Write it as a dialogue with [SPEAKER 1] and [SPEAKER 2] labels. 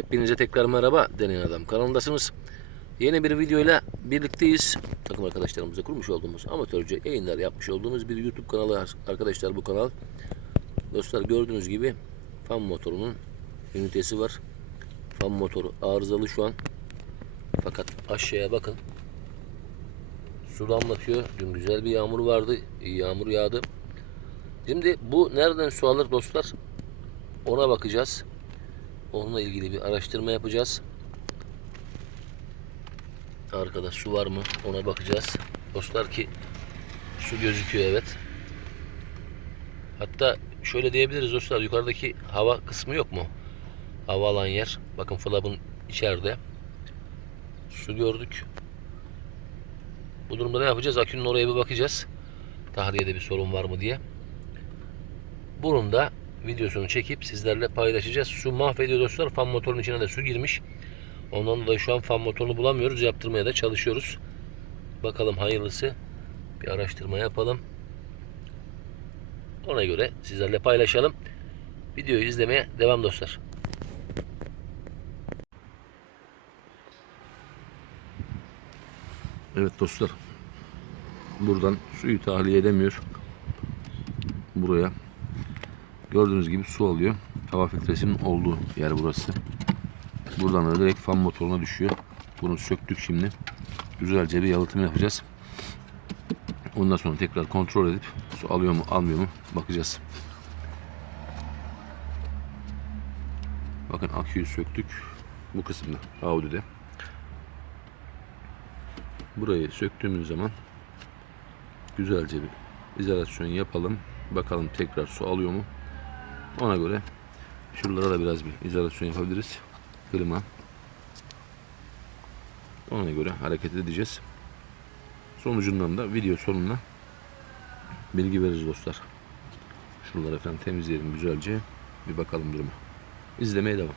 [SPEAKER 1] Hepinize tekrar merhaba Deneyen Adam kanalındasınız. Yeni bir videoyla birlikteyiz. Takım arkadaşlarımızla kurmuş olduğumuz amatörce yayınlar yapmış olduğumuz bir YouTube kanalı arkadaşlar bu kanal. Dostlar gördüğünüz gibi fan motorunun ünitesi var. Fan motoru arızalı şu an. Fakat aşağıya bakın. Su damlatıyor. Dün güzel bir yağmur vardı. İyi yağmur yağdı. Şimdi bu nereden su alır dostlar? Ona bakacağız. Onunla ilgili bir araştırma yapacağız. Arkada su var mı? Ona bakacağız. Dostlar ki su gözüküyor evet. Hatta şöyle diyebiliriz dostlar. Yukarıdaki hava kısmı yok mu? Hava alan yer. Bakın flabın içeride. Su gördük. Bu durumda ne yapacağız? Akünün oraya bir bakacağız. Tahliyede bir sorun var mı diye. Bunun da videosunu çekip sizlerle paylaşacağız. Su mahvediyor dostlar. Fan motorunun içine de su girmiş. Ondan dolayı şu an fan motorunu bulamıyoruz. Yaptırmaya da çalışıyoruz. Bakalım hayırlısı. Bir araştırma yapalım. Ona göre sizlerle paylaşalım. Videoyu izlemeye devam dostlar. Evet dostlar. Buradan suyu tahliye edemiyor. Buraya Gördüğünüz gibi su alıyor. Hava filtresinin olduğu yer burası. Buradan da direkt fan motoruna düşüyor. Bunu söktük şimdi. Güzelce bir yalıtım yapacağız. Ondan sonra tekrar kontrol edip su alıyor mu almıyor mu bakacağız. Bakın aküyü söktük. Bu kısımda Audi'de. Burayı söktüğümüz zaman güzelce bir izolasyon yapalım. Bakalım tekrar su alıyor mu? Ona göre şuralara da biraz bir izolasyon yapabiliriz. Klima. Ona göre hareket edeceğiz. Sonucundan da video sonuna bilgi veririz dostlar. Şuraları falan temizleyelim güzelce. Bir bakalım duruma. İzlemeye devam.